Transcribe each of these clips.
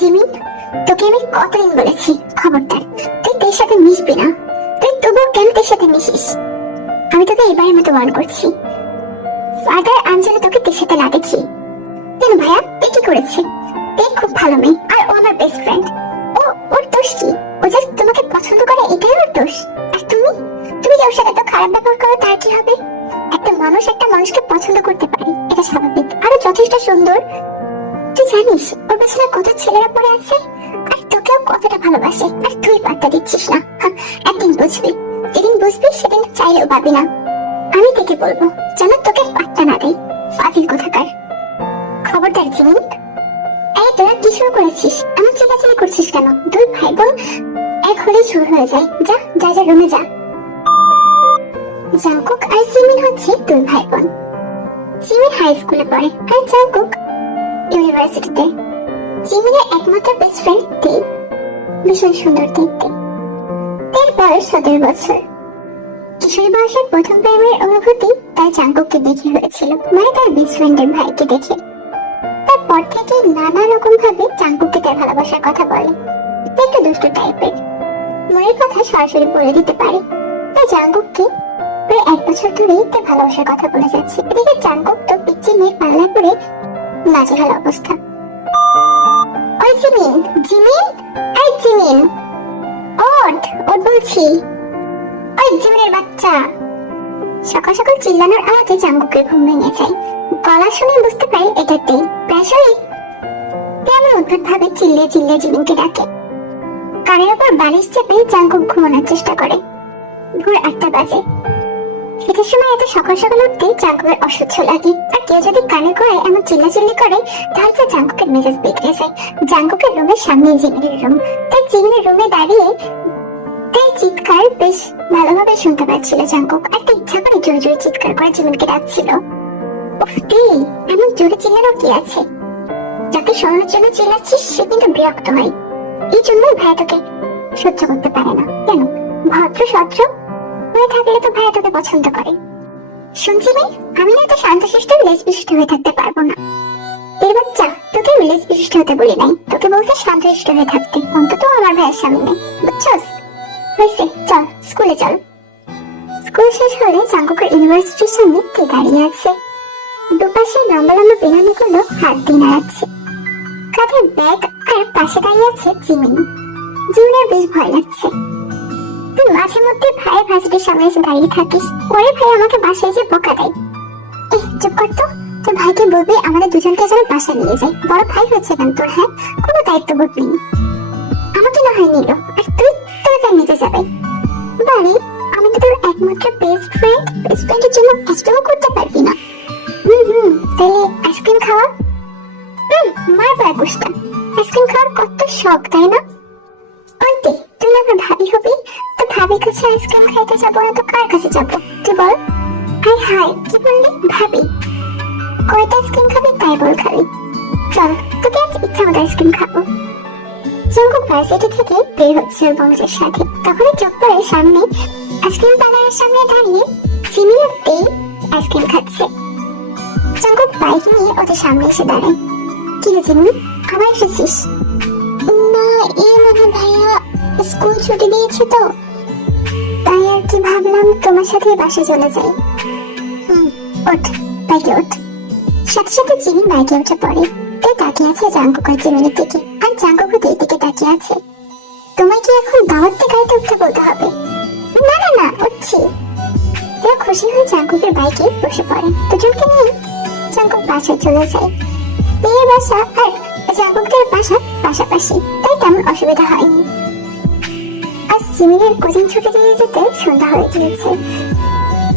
Jimin, তোকে আমি কতদিন বলেছি খবরদার তুই তের সাথে মিশবি না। তুই তবুও কেন তের সাথে মিশিস? আমি তোকে এবারের মতো ওয়ার্ন করছি, ফাদার আঞ্জলি তোকে তের সাথে না দেখি। কেন ভাইয়া, তে কি করেছে? তে খুব ভালো মেয়ে, আর ও আমার বেস্ট ফ্রেন্ড। ওর দোষ কি? ও জাস্ট তোমাকে পছন্দ করে, এটাই ওর দোষ। আর তুমি তুমি যে ওর সাথে এত খারাপ ব্যবহার করো তার কি হবে? একটা মানুষ একটা মানুষকে পছন্দ করতে পারে, এটা স্বাভাবিক, আর যথেষ্ট সুন্দর। তুই জানিস ওর পেছনে কত ছেলেরা পড়ে আছে, আর তোকেও কতটা ভালোবাসে, আর তুই পাত্তা দিচ্ছিস না। একদিন বুঝবি, যেদিন বুঝবি সেদিন চাইলেও পাবি না। আমি থেকে বলবো যেন তোকে পাত্তা না দেয়, ফাজিল কোথাকার। খবরদার জিমিন। এই তোরা কি শুরু করেছিস? এমন চিল্লাচিল্লি করছিস কেন? দুই ভাই বোন এক হলেই শুরু হয়ে যায়। যা যা যা রুমে যা। জাংকুক আর জিমিন হচ্ছে দুই ভাই বোন। জিমিন হাই স্কুলে পড়ে আর জাংকুক ইউনিভার্সিটিতে। জিমিনের একমাত্র বেস্ট ফ্রেন্ড তে, ভীষণ সুন্দর দেখতে। তের বয়স 17 বছর। কিশোরী বয়সের প্রথম প্রেমের অনুভূতি তার জাংকুককে দেখে হয়েছিল, মানে তার বেস্ট ফ্রেন্ডের ভাইকে দেখে। তারপর থেকে নানা রকম ভাবে জাংকুককে তার ভালোবাসার কথা বলে। একটু দুষ্টু টাইপের, মনের কথা সরাসরি বলে দিতে পারে। তাই জাংকুককে প্রায় 1 বছর ধরেই তার ভালোবাসার কথা বলে যাচ্ছে। এদিকে জাংকুক তো পিচ্চি মেয়ের পাল্লায় পড়ে নাজেহাল অবস্থা। ওই জিমিন, জিমিন, এই জিমিন, ওঠ ওঠ বলছি। ওই জিমিনের বাচ্চা। সকাল সকাল চিল্লানোর আওয়াজে জাংকুকের ঘুম ভেঙে যায়। গলা শুনে বুঝতে পারে এটা তে। প্রায়শই তেমন অদ্ভুত ভাবে চিল্লিয়ে চিল্লিয়ে জিমিনকে ডাকে। কানের উপর বালিশ চেপে জাংকুক ঘুমানোর চেষ্টা করে। ভোর 8টা বাজে। শীতের সময় এত সকাল সকাল উঠতে জাংকুকের অসহ্য লাগে, আর কেউ যদি কানে করে এমন চিল্লাচিল্লি করে তাহলে তো জাংকুকের মেজাজ বিগড়ে যায়। জাংকুকের রুমের সামনে জিমিনের রুম, তাই জিমিনের রুমে দাঁড়িয়ে তাই চিৎকার বেশ ভালোভাবে শুনতে পাচ্ছিল জাংকুক। আর তাই ইচ্ছা করে জোরে জোরে চিৎকার করে জিমিনকে ডাকছিল। উফ তে, এমন জোরে চিল্লানো কি আছে? যাকে শোনানোর জন্য চিল্লাচ্ছিস সে কিন্তু বিরক্ত হয়। এই জন্যই ভাই তোকে সহ্য করতে পারে না। কেন? ভদ্র সদ্র হয়ে থাকলে তো ভাই তোকে পছন্দ করে। শুনছি ভাই, আমি না তো শান্তশিষ্ট লেজ বিশিষ্ট হয়ে থাকতে পারবো না। এর বাচ্চা, তোকে আমি লেজ বিশিষ্ট হতে বলি নাই, তোকে বলতে শান্তশিষ্ট হয়ে থাকতে, অন্তত আমার ভাইয়ের সামনে, বুঝছস? হয়েছে, চল স্কুলে চল। স্কুল শেষ হলে জাংকুকের ইউনিভার্সিটির সামনে কে দাঁড়িয়ে আছে। দুপাশে লম্বা লম্বা বেনামিগুলো হাত দিয়ে নাড়াচ্ছে। কাঁধে ব্যাগ, আর পাশে দাঁড়িয়ে আছে জিমিন। জিমিনের বেশ ভয় লাগছে। তুই মাঝে মধ্যে ভাইয়ের ভার্সিটির সামনে এসে দাঁড়িয়ে থাকিস, পরে ভাই আমাকে বাসায় যে বকা দেয়। চুপ কর তো, তোর ভাইকে বলবি আমাদের দুজনকে যেন বাসায় নিয়ে যায়। বড় ভাই হচ্ছে কেন তোর? হ্যাঁ, কোনো দায়িত্ববোধ নেই। আমাকে না হয় নিল, আর তুই তোর কেন নিতে যাবে? বাড়ি, আমি তো তোর একমাত্র বেস্ট ফ্রেন্ড, বেস্ট ফ্রেন্ডের জন্য এতটাও করতে পারবি না? তাহলে আইসক্রিম খাওয়া? মার পায় বুঝতাম, আইসক্রিম খাওয়ার কত শখ, তাই না? ওইতে তুই আমার ভাবি হবি, তো ভাবির কাছে আইসক্রিম খাইতে যাবো না তো কার কাছে যাবো তুই বল? আই হাই, কি বললি? ভাবি? কয়টা আইসক্রিম খাবি তাই বল খালি। চল, তোকে আজ ইচ্ছা মতো আইসক্রিম খাবো। জাংকুক ভার্সিটি থেকে বের হচ্ছে বংশের সাথে, তখনই চোখ পড়ে সামনে আইসক্রিম পার্লারের সামনে দাঁড়িয়ে জিমিন আর তে আইসক্রিম খাচ্ছে। জাংকুক বাইক নিয়ে ওদের সামনে এসে দাঁড়ায়। কি রে জিমিন, আবার এসেছিস? না, মানে ভাইয়া স্কুল ছুটি দিয়েছে তো, তাই আর কি ভাবলাম তোমার সাথে বাসে চলে যাই। ওঠ, বাইকে ওঠ। সাথে সাথে জিমিন বাইকে উঠে পড়ে। তাই তাকিয়ে আছে জাংকুক আর জিমিনের দিকে, আর জাংকুকও এই দিকে তাকিয়ে আছে। তোমায় কি এখন দাওয়াতে গাড়িতে উঠতে বলতে হবে? না না না, উঠছি। তারা খুশি হয়ে জাংকুকের বাইকে বসে পড়ে। দুজনকে নিয়ে জাংকুক বাসায় চলে যায়। মেয়ের বাসা আর জাংকুকের বাসা পাশাপাশি, তাই তেমন অসুবিধা হয়নি। আজ জিমিনের কোচিং ছুটি দিয়ে যেতে সন্ধ্যা হয়ে গিয়েছে।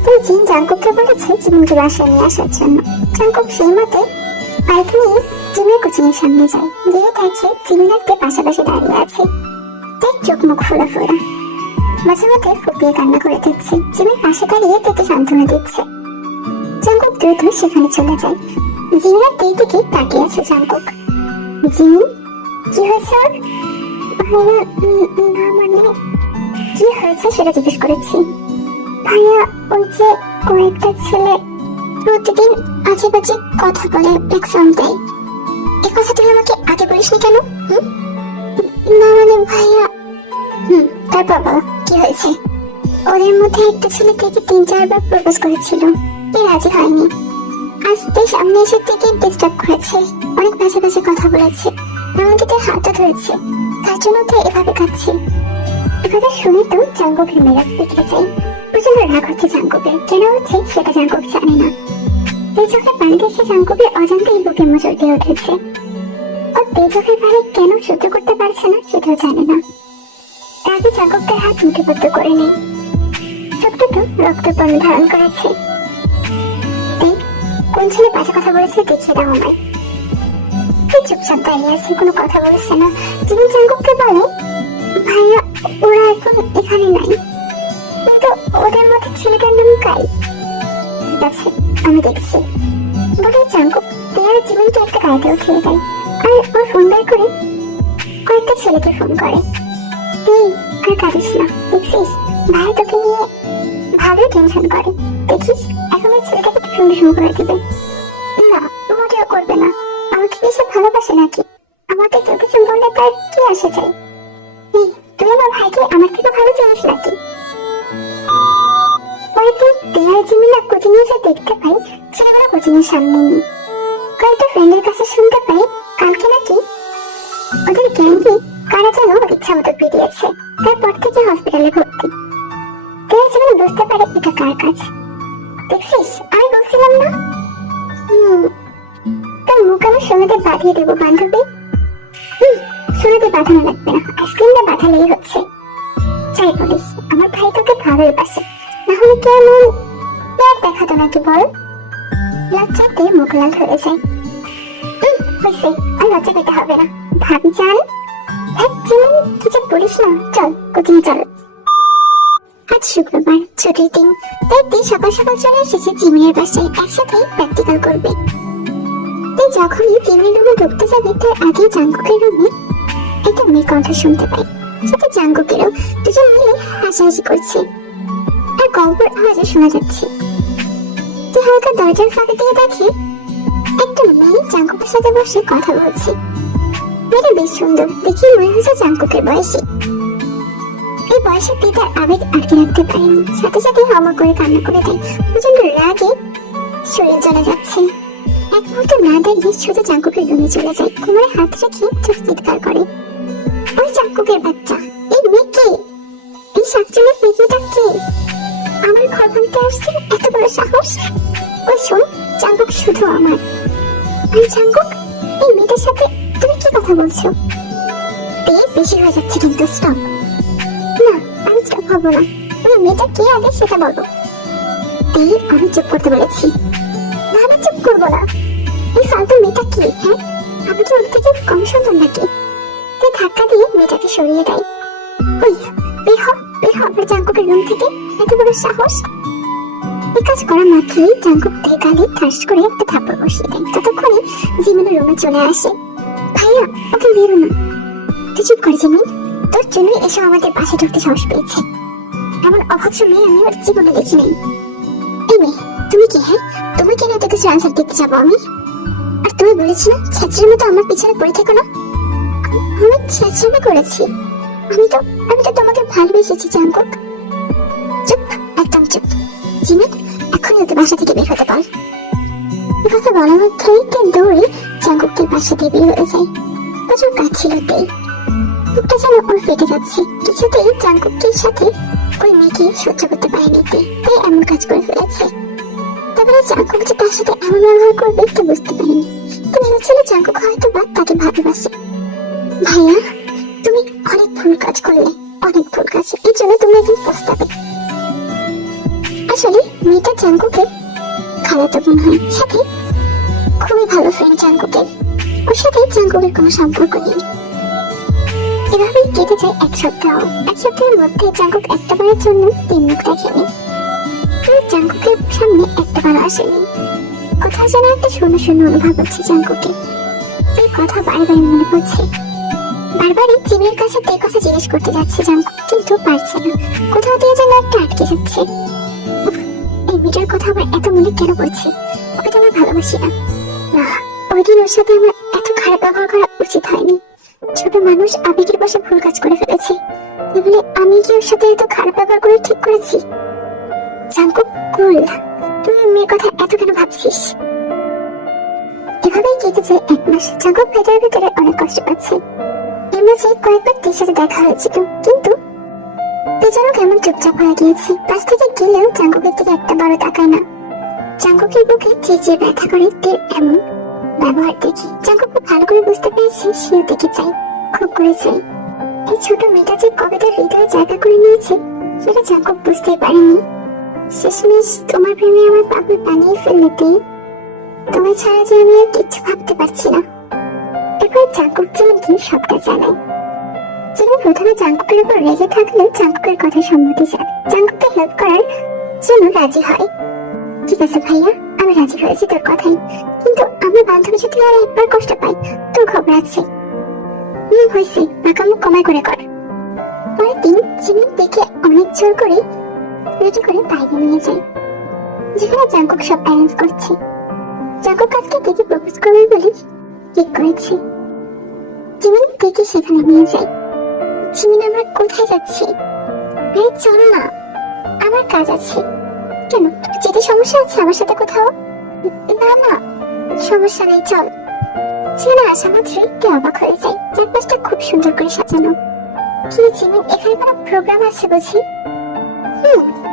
তাই জিন জাংকুককে বলেছে জিমিনকে বাসায় নিয়ে আসার জন্য। জাংকুক সেই মতে বাইক নিয়ে জিমিনের কোচিং এর সামনে যায়। গিয়ে দেখে জিমিন আর তে পাশাপাশি দাঁড়িয়ে আছে। তাই চোখ মুখ ফোলা ফোলা, মাঝে মধ্যে ফুপিয়ে কান্না করে দিচ্ছে। জিমিন পাশে দাঁড়িয়ে তেকে সান্ত্বনা দিচ্ছে। জাংকুক দ্রুত সেখানে চলে যায়। জিমিন আর তের দিকে তাকিয়ে আছে জাংকুক। জিমিন, কি হয়েছে ওর? ভাইয়া, না মানে কি হয়েছে সেটা জিজ্ঞেস করেছি। ভাইয়া, ওই যে কয়েকটা ছেলে প্রতিদিন আজে বাজে কথা বলে, এক্সাম দেয়। এই কথা তুই আমাকে আগে বলিসনি কেন? না মানে ভাইয়া। তারপর বলো কি হয়েছে? ওদের মধ্যে একটা ছেলে থেকে 3-4 বার প্রপোজ করেছিল, এ রাজি হয়নি। আজকে সামনে এসে থেকে ডিস্টার্ব করেছে, অনেক বাজে বাজে কথা বলেছে, এমনকি তার হাতটা ধরেছে। তার জন্য তো এভাবে কাঁদছে। একথা শুনে তো জাঙ্কুকের মেজাজ বিগড়ে যায়। প্রচন্ড রাগ হচ্ছে জাঙ্কুকের। কেন হচ্ছে সেটা জাঙ্কুক জানে না। এই চোখে পানি দেখে জাঙ্কুকের অজান্তেই বুকে মোচড় দিয়ে উঠেছে। ও তেজ চোখের পানি কেন সহ্য করতে পারছে না সেটাও জানে না। রাগে জাঙ্কুকের হাত মুঠিবদ্ধ করে নেয়। চোখটা তো রক্তবর্ণ ধারণ করেছে। কোন ছেলে বাজে কথা বলেছে দেখিয়ে দাও আমায়। চুপচাপ দাঁড়িয়ে আছে, কোনো কথা বলছে না। জিমিন জাঙ্কুককে বলে, ভাইয়া ওরা এখন এখানে নাই, কিন্তু ওদের মধ্যে ছেলেটার নাম কাই। ঠিক আছে আমি দেখছি বলে জাঙ্কুক তেয়ার জিমিনকে একটা গাড়িতে উঠিয়ে দেয়। আর ওর ফোন বের করে কয়েকটা ছেলেকে ফোন করে। এই আর কাঁদিস না, দেখছিস ভাই তোকে নিয়ে ভালোই টেনশন করে। দেখিস এখন ওই ছেলেটাকে সুন্দর সুন্দর করে দিবে। না মোটেও করবে না। আমাকে কিছু ভালোবাসে নাকি? আমাকে কেউ কিছু বললে তার কি আসে যায়? এই তুই আমার ভাইকে আমার থেকে ভালো জানিস নাকি? পরেরদিন তেয়ার জিমিনা কোচিং এসে দেখতে পাই ছেলেগুলো কোচিং এর সামনে নেই। কয়েকটা ফ্রেন্ডের কাছে শুনতে পাই কালকে নাকি ওদের গ্যাংকে কারা যেন ইচ্ছা মতো বেরিয়েছে, তারপর থেকে হসপিটালে ভর্তি। তেয়ার জিমিনা বুঝতে পারে এটা কার কাজ। দেখছিস আমি বলছিলাম না? তোর মুখ আমি সোনাতে বাঁধিয়ে দেবো বান্ধবী। সোনাতে বাঁধানো লাগবে না, আইসক্রিমটা বাঁধালেই হচ্ছে। চাই বলিস আমার ভাই তোকে ভালোই বাসে, না হলে কেমন প্যার দেখাতো নাকি বল? লজ্জাতে মুখ লাল হয়ে যায়। হয়েছে আর লজ্জা পেতে হবে না ভাবি চান। কিছু বলিস না, চল কোচিং চল। আজ শুক্রবার ছুটির দিন, তাই তুই সকাল সকাল চলে এসেছে জিমিনের বাসায়, একসাথে প্র্যাকটিক্যাল করবে। তুই যখনই জিমিনের রুমে ঢুকতে যাবে তার আগে জাঙ্কুকের রুমে একটা মেয়ে কণ্ঠ শুনতে পাই। সাথে জাঙ্কুকেরও দুজন মিলে হাসাহাসি করছে আর গল্পের আওয়াজে শোনা যাচ্ছে। তুই হালকা দরজার ফাঁকে দিয়ে দেখে একটা মেয়ে জাঙ্কুকের সাথে বসে কথা বলছে। মেয়েটা বেশ সুন্দর, দেখে মনে হচ্ছে জাঙ্কুকের বয়সী। এই বয়সে তুই তার আবেগ আটকে রাখতে পারেনি, সাথে সাথে হামা করে কান্না করে দেয়। প্রচন্ড রাগে শরীর জ্বলে যাচ্ছে। এক মুহূর্ত না দাঁড়িয়ে শুধু জাঙ্কুকের রুমে চলে যায়, কোমরে হাত রেখে চোখ চিৎকার করে, ওই জাঙ্কুকের বাচ্চা, এই মেয়ে কে? এই সাতজনের মেয়েটা কে? আমার ঘর ভাঙতে আসছে, এত বড় সাহস! ওই শোন, জাঙ্কুক শুধু আমার। আর জাঙ্কুক, এই মেয়েটার সাথে তুমি কি কথা বলছো? বেশি হয়ে যাচ্ছে কিন্তু, স্টপ। না আমি চুপ হবো না, ওই মেয়েটা কে আগে সেটা বলো। আমি চুপ করতে বলেছি। না আমি চুপ করবো না। এই ফালতু মেয়েটা কি? হ্যাঁ আমি কি ওর থেকে কম সুন্দর নাকি? তুই ধাক্কা দিয়ে মেয়েটাকে সরিয়ে দেয়। ওই বের হ আমার জাঙ্কুকের রুম থেকে, এত বড় সাহস! এই কাজ করা মাত্রই জাঙ্কুক তার গালে ঠাস করে একটা থাপ্পড় বসিয়ে দেয়। ততক্ষণে জিমিনের রুমে চলে আসে। ভাইয়া ওকে বেরো না। তুই চুপ কর জিমিন, তোর জন্যই এসব আমাদের বাসে ঢুকতে সাহস পেয়েছে। এমন অভদ্র মেয়ে আমি ওর জীবনে দেখি নাই। এই মেয়ে তুমি কি? হ্যাঁ তুমি কেন এত কিছু আনসার দিতে যাবো আমি? আর তুমি বলেছি না ছেঁচড়ির মতো আমার পিছনে পড়ে থেকো না। আমি ছেঁচড়ি করেছি? আমি তো তোমাকে ভালোবেসেছি জাঙ্কুক। চুপ, একদম চুপ। জিমিন এখনই ওকে বাসা থেকে বের হতে বল। এই কথা বলার মধ্যেই দৌড়ে জাঙ্কুককে বাসা থেকে বের হয়ে যায়। প্রচুর কাজ ছিল তেই, বুকটা যেন ওর ফেটে যাচ্ছে। কিছুতেই জাঙ্কুকের সাথে ওই মেয়েকে সহ্য করতে পারেনি, তাই এমন কাজ করে ফেলেছে। তারপরে জাঙ্কুক যে তার সাথে এমন ব্যবহার করবে তা বুঝতে পারেনি। তো ভেবেছিল জাঙ্কুক হয়তো বা তাকে ভালোবাসে। ভাইয়া তুমি অনেক ভুল কাজ করলে, অনেক ভুল কাজ। এই জন্য তুমি এখন পস্তাবে। আসলে মেয়েটা জাঙ্কুকের খালাতো বোন হয়, সাথে খুবই ভালো ফ্রেন্ড জাঙ্কুকের। ওর সাথে জাঙ্কুকের কোনো সম্পর্ক নেই। এভাবেই কেটে যায় এক সপ্তাহ। এক সপ্তাহের মধ্যে জাঙ্কুক একটাবারের জন্য তিন মুখ দেখেনি। জাঙ্কুকের সামনে একটাবারও আসেনি। কোথাও যেন একটা শূন্য শূন্য অনুভব হচ্ছে জাঙ্কুকে। এই কথা বারবার মনে পড়ছে। বারবারই জিমিনের কাছে তার কথা জিজ্ঞেস করতে যাচ্ছে জাঙ্কুক, কিন্তু পারছে না। কোথাও দিয়ে যেন একটা আটকে যাচ্ছে। এই মেয়েটার কথা আমার এত মনে কেন পড়ছে? ওকে তো আমি ভালোবাসি না। ওই দিন ওর সাথে আমার এত খারাপ ব্যবহার করা উচিত হয়নি। ছোট মানুষ আবেগের বশে ভুল কাজ করে ফেলেছে। তাহলে আমি কি ওর সাথে এত খারাপ ব্যবহার করে ঠিক করেছি? জাঙ্কুক কুল, তুই মেয়ের কথা এত কেন ভাবছিস? এভাবেই কেটে যায় 1 মাস। জাঙ্কুক ভেতরে ভেতরে অনেক কষ্ট পাচ্ছে। এর মাঝে কয়েকবার তের সাথে দেখা হয়েছিল, কিন্তু তে যেন কেমন চুপচাপ হয়ে গিয়েছে। পাশ থেকে গেলেও জাঙ্কুকের দিকে একটা বড় তাকায় না। জাঙ্কুকের বুকে চেঁচিয়ে ব্যথা করে তের এমন ব্যবহার দেখি জাঙ্কুক খুব ভালো করে বুঝতে পেরেছি সেও দেখে চাই, খুব করে চাই। এই ছোট মেয়েটা যে কবে তার হৃদয়ে জায়গা করে নিয়েছে সেটা জাঙ্কুক বুঝতেই পারেনি। শেষমেশ তোমার প্রেমে আমার পাগল বানিয়ে ফেললে তে। তোমায় ছাড়া যে আমি আর কিচ্ছু ভাবতে পারছি না। এরপর জাঙ্কুক জিমিনকে সবটা জানায়। জিমিন প্রথমে জাঙ্কুকের উপর রেগে থাকলেও জাঙ্কুকের কথা সম্মতি চায়। জাঙ্কুককে হেল্প করার জন্য রাজি হয়। ঠিক আছে ভাইয়া, আমি রাজি হয়েছি তোর কথাই, কিন্তু আমার বান্ধবী যদি আর একবার কষ্ট পাই তোর খবর আছে। হয়েছে, পাকামো কমাই করে কর। পরের দিন জিমিন দেখে অনেক জোর করে রেডি করে বাইরে নিয়ে যায়, যেখানে জাঙ্কুক সব অ্যারেঞ্জ করছে। জাঙ্কুক আজকে দেখে প্রপোজ করবে বলে ঠিক করেছে। জিমিন দেখে সেখানে নিয়ে যায়। জিমিন, আমরা কোথায় যাচ্ছি? আরে চল না, আমার কাজ আছে। কেন, যেতে সমস্যা আছে আমার সাথে কোথাও? না না, সমস্যা নেই, চল। সেখানে আসা মাত্রই তে অবাক হয়ে যায়। চারপাশটা খুব সুন্দর করে সাজানো। কি জিমিন, এখানে কোনো প্রোগ্রাম আছে বুঝি?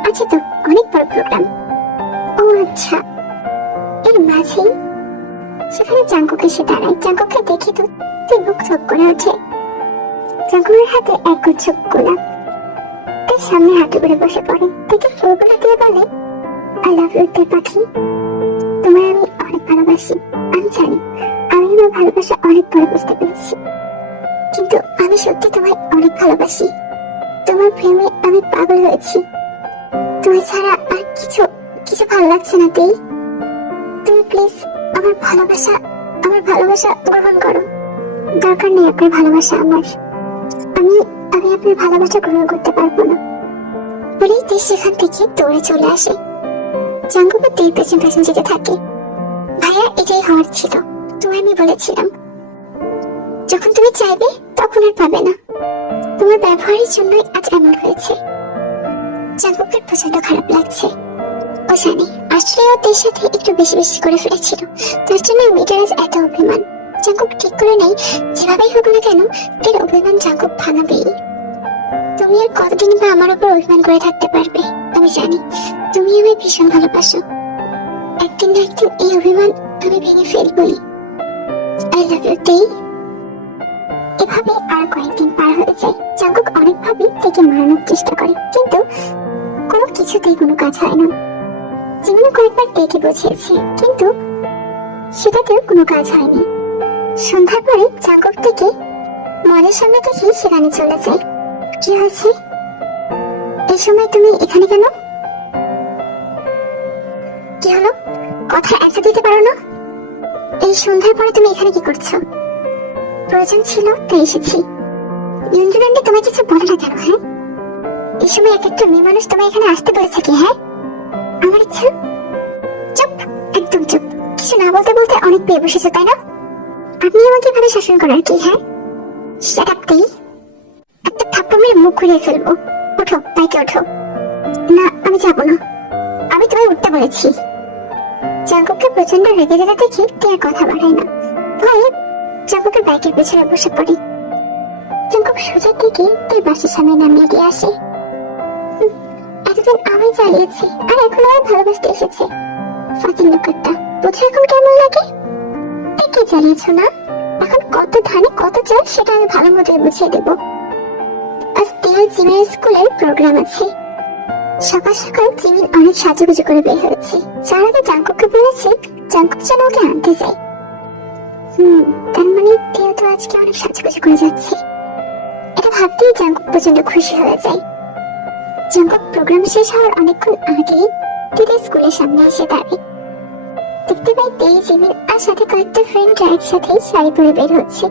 আছে তো, অনেক বড় প্রোগ্রাম। ও আচ্ছা। এর মাঝে সেখানে জাঙ্কুক এসে দাঁড়ায়। জাঙ্কুককে দেখে তো তুই বুক থপ করে ওঠে। জাঙ্কুকের হাতে এক গুচ্ছ গোলাপ তার সামনে হাঁটু করে বসে পড়ে। তাকে ফুলগুলো দিয়ে বলে, আই লাভ ইউ তে পাখি, তোমায় আমি অনেক ভালোবাসি। আমি জানি আমি আমার ভালোবাসা অনেক বড় বুঝতে পেরেছি, কিন্তু আমি সত্যি তোমায় অনেক ভালোবাসি। তোমার প্রেমে আমি পাগল হয়েছি। তোমায় ছাড়া আর কিছু কিছু ভালো লাগছে না তেই। তুমি প্লিজ আমার ভালোবাসা গ্রহণ করো। দরকার নেই আপনার ভালোবাসা আমার। আমি আমি আপনার ভালোবাসা গ্রহণ করতে পারবো না। বলেই তে সেখান থেকে দৌড়ে চলে আসে। জাঙ্কুক তের পেছন পেছন যেতে থাকে। ভাইয়া, এটাই হওয়ার ছিল। তোমায় আমি বলেছিলাম যখন তুমি চাইবে তখন আর পাবে না। তোমার ব্যবহারের জন্যই আজ এমন হয়েছে। জাঙ্কুকের প্রচন্ড খারাপ লাগছে। ও জানে আসলে ও তের সাথে একটু বেশি বেশি করে ফেলেছিল, তার জন্য মেয়েটার আজ এত অভিমান। জাঙ্কুক ঠিক করে নেই যেভাবেই হোক না কেন তের অভিমান জাঙ্কুক ভাঙাবেই। তুমি আর কতদিন বা আমার উপর অভিমান করে থাকতে পারবে? আমি জানি তুমি আমায় ভীষণ ভালোবাসো। একদিন না একদিন এই অভিমান আমি ভেঙে ফেলবই। আই লাভ ইউ তেই। এভাবে আর কয়েকদিন পার হয়ে যায়। জাঙ্কুক অনেকভাবে থেকে মারানোর চেষ্টা করে, কিন্তু কোনো কিছুতেই কোনো কাজ হয় না। জিমিন কয়েকবার তেকে বুঝিয়েছে, কিন্তু সেটাতেও কোনো কাজ হয়নি। সন্ধ্যার পরে জাঙ্কুক থেকে মলের সামনে দেখে সেখানে চলে যায়। কি হয়েছে? এই সময় তুমি এখানে কেন? কি হলো, কথা একটা দিতে পারো না? এই সন্ধ্যার পরে তুমি এখানে কি করছো? প্রয়োজন ছিল তাই এসেছি। ইউনিভার্সিটি তোমায় কিছু বলে না কেন? হ্যাঁ, এই সময় এক একটা মেয়ে মানুষ তোমায় এখানে আসতে বলেছে কি? হ্যাঁ, আমার ইচ্ছা। চুপ, একদম চুপ। কিছু না বলতে বলতে অনেক পেয়ে বসেছো তাই না? আপনি আমাকে এভাবে শাসন করার কি? হ্যাঁ, শাট আপ তেই। একটা থাপ্পড় মেরে মুখ ঘুরিয়ে ফেলবো। ওঠো, বাইকে ওঠো। না, আমি যাবো না। আমি তোমায় উঠতে বলেছি। জাঙ্কুককে প্রচন্ড রেগে যেতে দেখে তে আর কথা বাড়ায় না। ভয়ে জাঙ্কুকের বাইকের পেছনে বসে পড়ে। জাঙ্কুক সোজা থেকে তের বাসের সামনে নামিয়ে দিয়ে আসে। এতদিন আমি চালিয়েছি আর এখন আমার ভালোবাসতে এসেছে। ফাজিল লোকটা, বুঝো এখন কেমন লাগে? কে চালিয়েছ না? এখন কত ধানে কত চাল সেটা আমি ভালো মতোই বুঝিয়ে দেবো। আজ তেল জিমের স্কুলের প্রোগ্রাম আছে। সকাল সকাল জিমিন অনেক সাজুগুজু করে বের হয়েছে। যার আগে জাঙ্কুককে বলেছে জাঙ্কুক যেন ওকে আনতে যায়। তার মানে তেও তো আজকে অনেক সাজুগুজু করে যাচ্ছে। এটা ভাবতেই জাঙ্কুক প্রচন্ড খুশি হয়ে যায়। জাঙ্কুক প্রোগ্রাম শেষ হওয়ার অনেকক্ষণ আগেই তেদের স্কুলের সামনে এসে দাঁড়ায়। দেখতে পাই তেই জিমিন আর সাথে কয়েকটা ফ্রেন্ড একসাথে শাড়ি পরে বের হচ্ছে।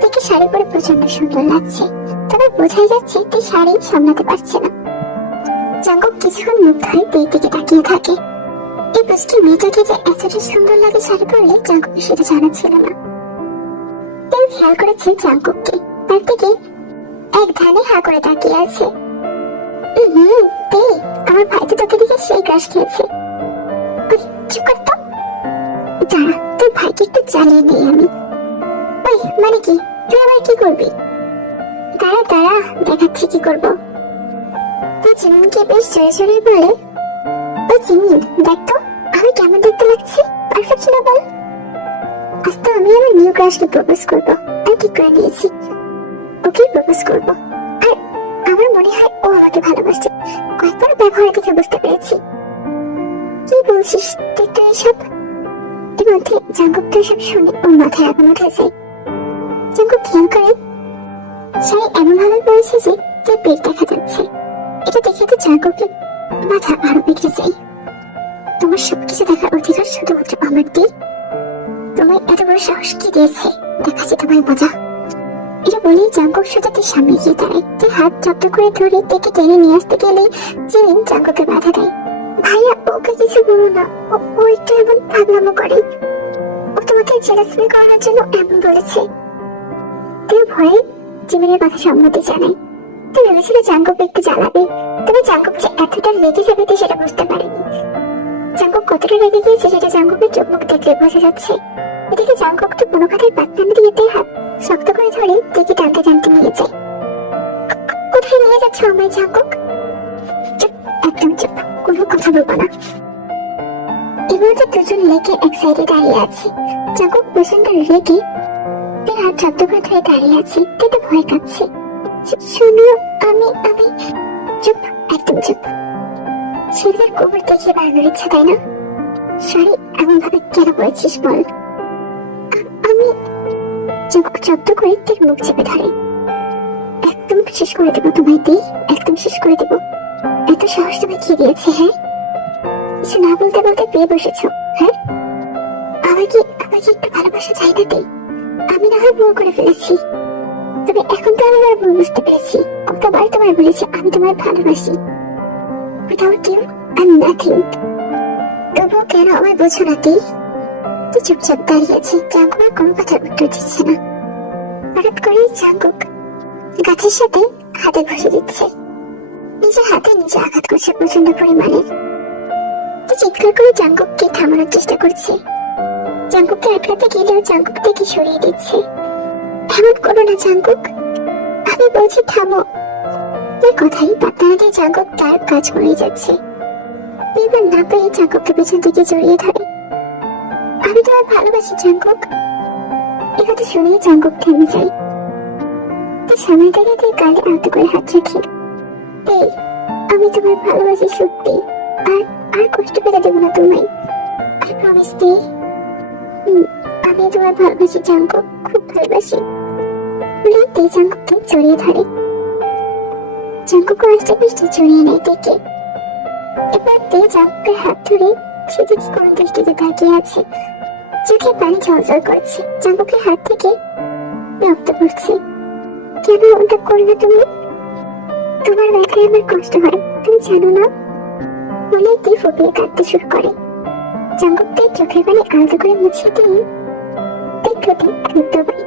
তেকে শাড়ি পরে প্রচন্ড সুন্দর লাগছে, তবে বোঝাই যাচ্ছে তে শাড়ি সামলাতে পারছে না। জাঙ্কুক কিছুক্ষণ মুগ্ধ হয়ে তের দিকে তাকিয়ে থাকে। এই বুঝকি মেয়েটাকে যে এতটা সুন্দর লাগে শাড়ি পরলে জাঙ্কুকের সেটা জানা ছিল না। খেয়াল করেছে জাঙ্কুককে তার দিকে এক ধ্যানে হা করে তাকিয়ে আছে। তে আমার ভাই তো তোকে দেখে সেই ক্রাশ খেয়েছে। ওই চুপ কর তো, দাঁড়া তোর ভাইকে একটু জ্বালিয়ে নেই আমি। ওই মানে কি, তুই আবার কি করবি? দাঁড়া দাঁড়া দেখাচ্ছি কি করবো। তুই জিমিনকে বেশ জোরে জোরে বলে, ওই জিমিন দেখ তো আমি কেমন দেখতে লাগছে, পারফেক্ট না বল? আজ তো আমি আমার নিউ ক্রাশকে প্রপোজ করবো, আমি ঠিক করে নিয়েছি ওকেই প্রপোজ করবো। আর আমার মনে হয় ও আমাকে ভালোবাসে, কয়েকবার ব্যবহার দেখে বুঝতে পেরেছি। কি বলছিস তুই তো এসব? এর মধ্যে জাঙ্কুক তো এসব শুনে ওর মাথায় আগুন উঠে যায়। জাঙ্কুক খেয়াল করে শাড়ি এমন ভাবে পড়েছে যে পেট দেখা যাচ্ছে। এটা দেখে তো জাঙ্কুকের মাথা আরো বেঁকে যায়। তোমার সবকিছু দেখার অধিকার শুধুমাত্র আমার দিই, তোমায় এত বড় সাহস কি দিয়েছে, দেখাচ্ছে তোমায় মজা। এটা বলেই জাঙ্কুক সোজাতে সামনে গিয়ে দাঁড়ায়। তুই হাত জব্দ করে ধরে দেখে টেনে নিয়ে আসতে গেলেই জিমিন জাঙ্কুকে বাধা দেয়। ভাইয়া ওকে কিছু বলো না, ও একটু এমন পাগলামো করে, ও তোমাকে জেলাস ফিল করানোর জন্য এমন বলেছে। তুই ভয়ে জিমিনের কথা সম্মতি জানাই। তুই ভেবেছিল জাঙ্কুক একটু জ্বালাবে, তবে জাঙ্কুক যে এতটা রেগে যাবে তুই সেটা বুঝতে পারিনি। জাঙ্কুক কতটা রেগে গিয়েছে সেটা জাঙ্কুকের চোখ মুখ দেখলে বোঝা যাচ্ছে। এদিকে জাঙ্কুক তো কোনো কথায় পাত্তা না দিয়ে হাত শক্ত করে ধরে দেখে টানতে টানতে নিয়ে যায়। কোথায় নিয়ে যাচ্ছ আমায় জাঙ্কুক? চুপ, একদম চুপ, কোনো কথা বলবো না। এবার তো দুজন লেগে এক সাইডে দাঁড়িয়ে আছে। জাঙ্কুক প্রচন্ড রেগে তার হাত জব্দ করে ধরে দাঁড়িয়ে আছে, কিন্তু ভয় কাঁপছে। শোনো আমি চুপ, একদম চুপ। ছেলেদের কোমর দেখিয়ে বাড়ানোর ইচ্ছা, তাই না? শাড়ি এমন ভাবে কেন পড়েছিস বল? আমি জাঙ্কুক জব্দ করে তার মুখ চেপে ধরে। একদম শেষ করে দেবো তোমায় দিই, একদম শেষ করে দেবো। এত সাহস তোমায় কি দিয়েছে? হ্যাঁ, কিছু না বলতে বলতে পেয়ে বসেছ। হ্যাঁ, আমাকে একটু ভালোবাসা চাই না দিই। আমি না হয় ভুল করে ফেলেছি, তবে এখন তো আমি আমার ভুল বুঝতে পেরেছি। কতবার তোমায় বলেছি আমি তোমায় ভালোবাসি। Without you I am nothing. তবুও কেন আমায় বোঝো না তুই? তুই চুপচাপ দাঁড়িয়ে আছে, জাঙ্কুক আর কোনো কথার উত্তর দিচ্ছে না। হঠাৎ করে জাঙ্কুক গাছের সাথে হাতে ঘষে দিচ্ছে, নিজের হাতে নিজে আঘাত করছে প্রচন্ড পরিমাণের। তুই চিৎকার করে জাঙ্কুককে থামানোর চেষ্টা করছে। জাঙ্কুককে আটকাতে গেলেও জাঙ্কুক থেকে সরিয়ে দিচ্ছে। এমন করো না জাঙ্কুক, আমি বলছি থামো। এই কথাই পাত্তা না দিয়ে জাঙ্কুক তার কাজ করে যাচ্ছে। এবার না পেয়ে জাঙ্কুককে পেছন থেকে জড়িয়ে ধরে। আমি তোমার ভালোবাসি জাঙ্কুক। এ কথা শুনেই জাঙ্কুক থেমে যায়। তার সামনে থেকে তুই গালে আলতো করে হাত রাখি। এই আমি তোমার ভালোবাসি সত্যি, আর কষ্ট পেতে দেবো না তোমায়। আই প্রমিস দি। আমি তোমার ভালোবাসি জাঙ্কুক, খুব ভালোবাসি। বলে তে জাঙ্কুককে জড়িয়ে ধরে। জাঙ্কুক আস্তে আস্তে জড়িয়ে নেয় তেকে। এবার তে জাঙ্কুকের হাত ধরে সেদিকে কোন দৃষ্টিতে তাকিয়ে আছে, চোখে পানি ঝলঝল করছে। জাঙ্কুকের হাত থেকে রক্ত পড়ছে। কেন ওটা করলে তুমি? তোমার ব্যথায় আমার কষ্ট হয়, তুমি জানো না? বলে তে ফুপিয়ে কাঁদতে শুরু করে। জাঙ্কুক তার চোখের পানি আলাদা করে মুছিয়ে দিয়ে তে ঠোঁটে হাত দবায়।